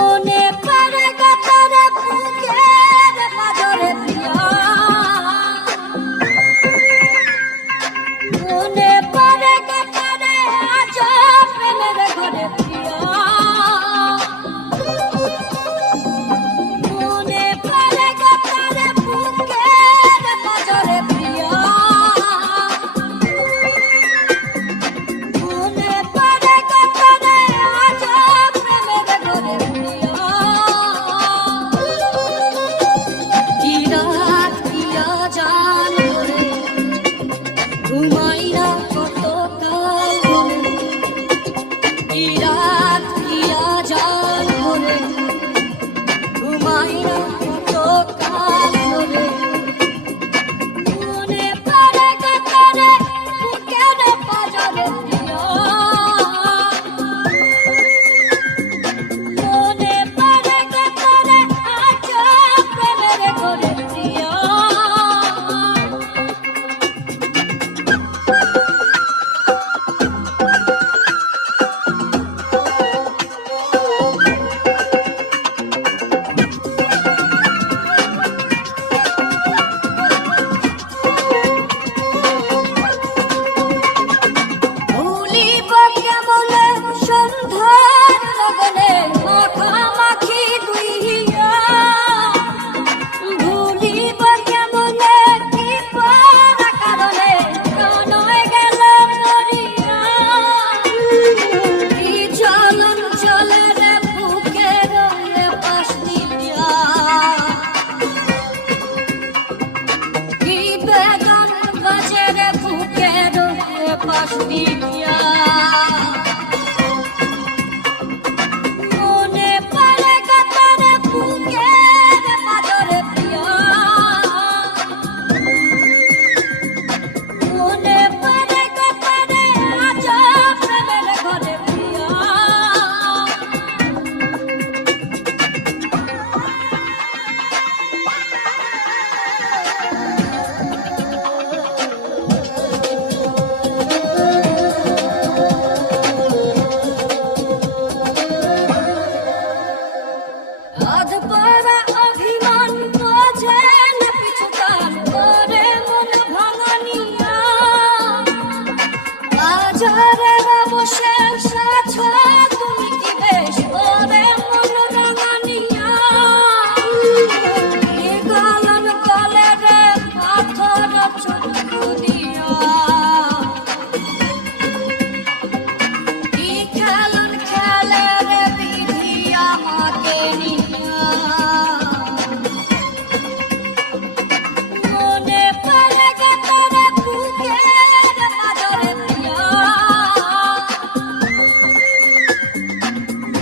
মনে Why know. শাস্তি দিয়া। for